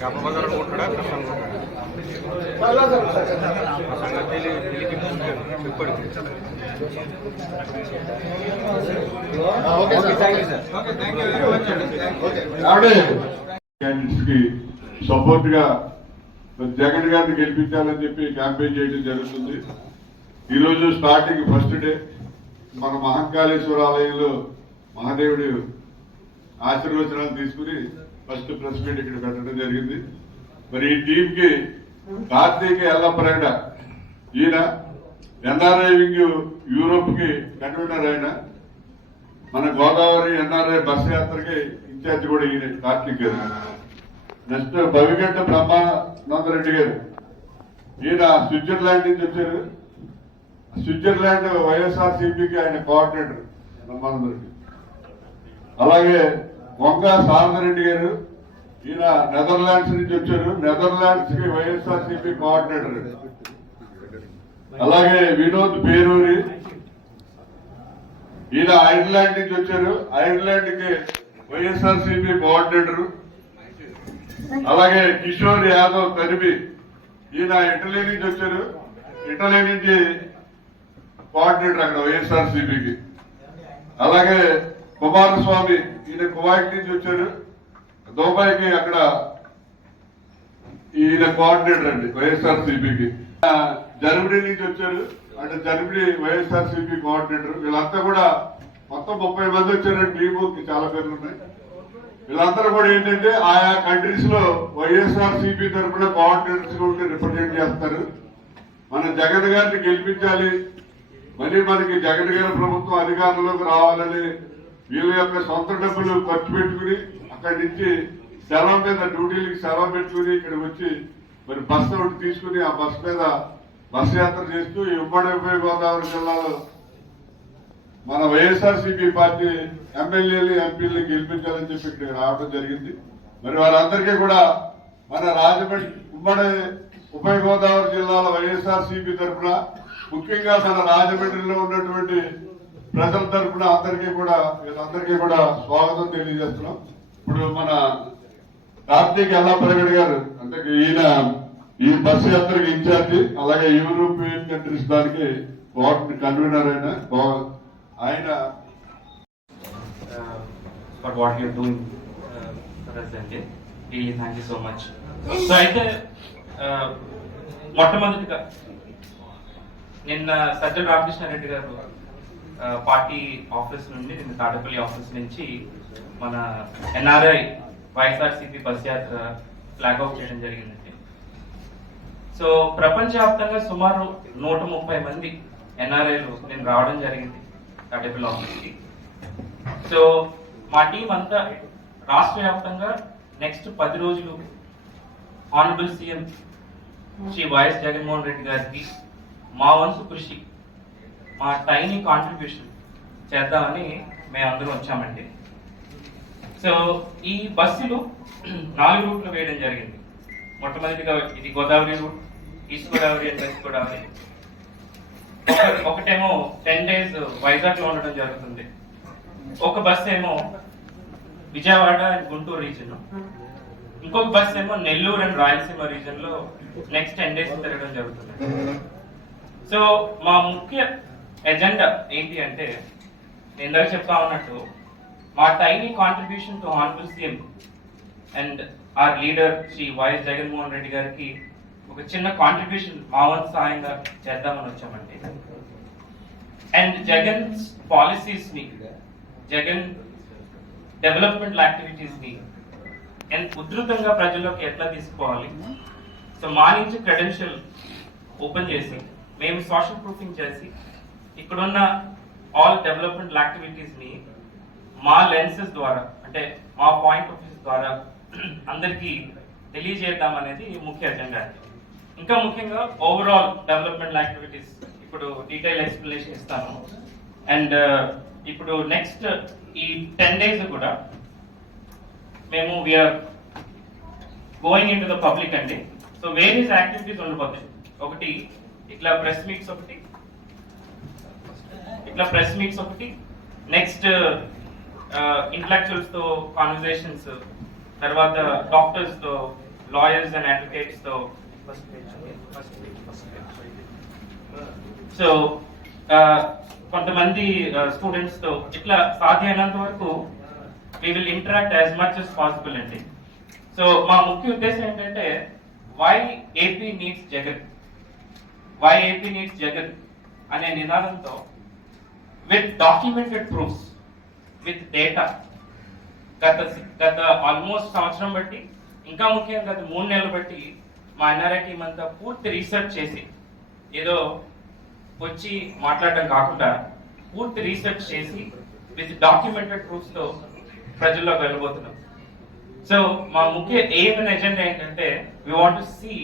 చేప బజార్ కొట్టాడా కృష్ణ సంగతి తెలియకి చెప్పాడు సపోర్ట్గా జగన్ గారిని గెలిపించాలని చెప్పి క్యాంపెయిన్ చేయడం జరుగుతుంది ఈరోజు స్టార్టింగ్ ఫస్ట్ డే మన మహంకాళేశ్వర ఆలయంలో మహాదేవుడు ఆశీర్వచనాలు తీసుకుని ఫస్ట్ ప్రెస్ మీట్ ఇక్కడ పెట్టడం జరిగింది. మరి ఈ టీంకి కార్తీక ఎల్లప్రగడ ఈయన ఎన్ఆర్ఐ వింగ్ యూరోప్కి కన్వీనర్ ఆయన. మన గోదావరి ఎన్ఆర్ఐ బస్ యాత్రకి ఇన్ఛార్జ్ కూడా ఈయన కార్తీక్ గారు. నెక్స్ట్ భవిగంట బ్రహ్మానందరెడ్డి గారు. ఈయన స్విట్జర్లాండ్ నుంచి వచ్చారు. స్విట్జర్లాండ్ వైఎస్ఆర్ సిపికి ఆయన కోఆర్డినేటర్ బ్రహ్మానందరెడ్డి. అలాగే వంగ సారథరెడ్డి గారు ఈయన నెదర్లాండ్స్ నుంచి వచ్చారు. నెదర్లాండ్స్కి వైఎస్ఆర్ సిపి కోఆర్డినేటర్. అలాగే వినోద్ పేరూరి ఈయన ఐర్లాండ్ నుంచి వచ్చారు. ఐర్లాండ్కి వైఎస్ఆర్ సిపి కోఆర్డినేటర్. అలాగే కిషోర్ యాదవ్ కరిబి ఈయన ఇటలీ నుంచి వచ్చారు. ఇటలీ నుంచి కోఆర్డినేటర్ అక్కడ వైఎస్ఆర్ సిపికి అలాగే కుమారస్వామి ఈయన కువైట్ నుంచి వచ్చాడు దుబాయ్కి అక్కడ ఈయన కోఆర్డినేటర్ అండి వైఎస్ఆర్ సిపికి జర్మనీ నుంచి వచ్చారు. అంటే జర్మనీ వైఎస్ఆర్ సిపి కోఆర్డినేటర్. వీళ్ళంతా కూడా మొత్తం ముప్పై మంది వచ్చారండి టీము చాలా పేర్లు ఉన్నాయి. వీళ్ళందరూ కూడా ఏంటంటే ఆయా కంట్రీస్లో వైఎస్ఆర్ సిపి తరఫున కోఆర్డినేటర్స్ ఉంటే రిప్రజెంట్ చేస్తారు. మన జగన్ గారిని గెలిపించాలి. మళ్ళీ మనకి జగన్ గారి ప్రభుత్వం అధికారంలోకి రావాలని వీళ్ళ యొక్క సొంత డబ్బులు ఖర్చు పెట్టుకుని అక్కడి నుంచి సెలవు మీద డ్యూటీలకి సెలవు పెట్టుకుని ఇక్కడికి వచ్చి మరి బస్సు ఒకటి తీసుకుని ఆ బస్ మీద బస్ యాత్ర చేస్తూ ఈ ఉమ్మడి ఉభయ గోదావరి జిల్లాలో మన వైఎస్ఆర్సీపీ పార్టీ ఎమ్మెల్యేలు ఎంపీలు గెలిపించాలని చెప్పి ఇక్కడ రావడం జరిగింది. మరి వారందరికీ కూడా మన రాజమండ్రి ఉమ్మడి ఉభయ గోదావరి జిల్లాల వైఎస్ఆర్సీపీ తరఫున ముఖ్యంగా మన రాజమండ్రిలో ఉన్నటువంటి ప్రజల తరఫున అందరికీ కూడా వీళ్ళందరికీ కూడా స్వాగతం తెలియజేస్తున్నాం. ఇప్పుడు మన కార్తీక్ ఎల్లాపరగడ్ గారు అంటే ఈయన ఈ బస్సు యాత్రకు ఇన్ఛార్జి అలాగే యూరోపియన్ కంట్రీస్ దానికి కోఆర్డినే కన్వీనర్ అయిన ఆయన uh, for what you're really thank you so much so అయితే uh, మొట్టమొదటిగా నిన్న సజ్జల రామకృష్ణారెడ్డి గారు పార్టీ ఆఫీస్ నుండి నిన్న తాడపల్లి ఆఫీస్ నుంచి మన ఎన్ఆర్ఐ వైఎస్ఆర్సీపీ బస్ యాత్ర ఫ్లాగ్ ఆఫ్ చేయడం జరిగిందండి. సో ప్రపంచవ్యాప్తంగా సుమారు నూట ముప్పై మంది ఎన్ఆర్ఐలు నేను రావడం జరిగింది తాడేపల్లి ఆఫీస్కి. సో మా టీం అంతా రాష్ట్ర వ్యాప్తంగా నెక్స్ట్ పది రోజులు honourable CM Shri YS Jaganmohan Reddy గారికి మా వంతు కృషి మా టైనీ కాంట్రిబ్యూషన్ చేద్దామని మేమందరం వచ్చామండి. సో ఈ బస్సులు నాలుగు రూట్లు వేయడం జరిగింది. మొట్టమొదటిగా ఇది Godavari route east Godavari and west Godavari. ఒకటేమో టెన్ డేస్ వైజాగ్లో ఉండడం జరుగుతుంది. ఒక బస్ ఏమో విజయవాడ అండ్ గుంటూరు రీజన్ ఇంకొక బస్ ఏమో నెల్లూరు అండ్ రాయలసీమ రీజన్లో నెక్స్ట్ టెన్ డేస్ తిరగడం జరుగుతుంది. సో మా ముఖ్య ఎజెండా ఏంటి అంటే నేను ఇందాక చెప్తా ఉన్నట్టు మా tiny contribution to honourable CM and our leader Shri YS Jaganmohan Reddy గారికి ఒక చిన్న కాంట్రిబ్యూషన్ మా వంతు సహాయంగా చేద్దామని వచ్చామండి. అండ్ జగన్ పాలసీస్ని జగన్ డెవలప్మెంట్ యాక్టివిటీస్ని అండ్ ఉధృతంగా ప్రజల్లోకి ఎట్లా తీసుకోవాలి? సో మా నుంచి క్రెడెన్షియల్ ఓపెన్ చేసి మేము సోషల్ ప్రూఫింగ్ చేసి ఇక్కడున్న ఆల్ డెవలప్మెంట్ యాక్టివిటీస్ని మా లెన్సెస్ ద్వారా అంటే మా పాయింట్ ఆఫ్ వ్యూస్ ద్వారా అందరికీ తెలియజేద్దాం అనేది ముఖ్య ఎజెండా ఇంకా ముఖ్యంగా ఓవరాల్ డెవలప్మెంట్ యాక్టివిటీస్ ఇప్పుడు డీటెయిల్ ఎక్స్ప్లెనేషన్ ఇస్తాను. అండ్ uh, ఇప్పుడు నెక్స్ట్ ఈ టెన్ డేస్ కూడా మేము we're going into the public అండి. సో వేరియస్ యాక్టివిటీస్ ఉండిపోతాయి ఒకటి ఇట్లా ప్రెస్ మీట్స్ ఒకటి ఇట్లా ప్రెస్ మీట్స్ ఒకటి నెక్స్ట్ ఇంటలెక్చువల్స్ uh, uh, తో తర్వాత డాక్టర్స్తో లాయర్స్ అండ్ అడ్వకేట్స్తో సో uh, కొంతమంది స్టూడెంట్స్తో ఇట్లా సాధ్యమైనంత వరకు will interact as much as possible అండి. సో మా ముఖ్య ఉద్దేశం ఏంటంటే why AP needs Jagan why AP needs Jagan అనే నినాదంతో with documented proofs with data గత గత ఆల్మోస్ట్ సంవత్సరం బట్టి ఇంకా ముఖ్యంగా గత మూడు నెలలు బట్టి మా ఎన్ఆర్ఐ టీం అంతా పూర్తి రీసెర్చ్ చేసి ఏదో వచ్చి మాట్లాడటం కాకుండా పూర్తి రీసెర్చ్ చేసి విత్ డాక్యుమెంటెడ్ ప్రూఫ్స్తో ప్రజల్లో ప్రజల్లోకి వెళ్ళబోతున్నాం. సో మా ముఖ్య ఎయిమ్ అండ్ ఎజెండా ఏంటంటే we want see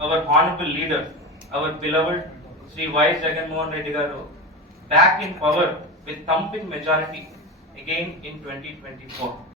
our honourable leader our beloved Shri YS Jaganmohan Reddy గారు back in power with thumping majority again in 2024.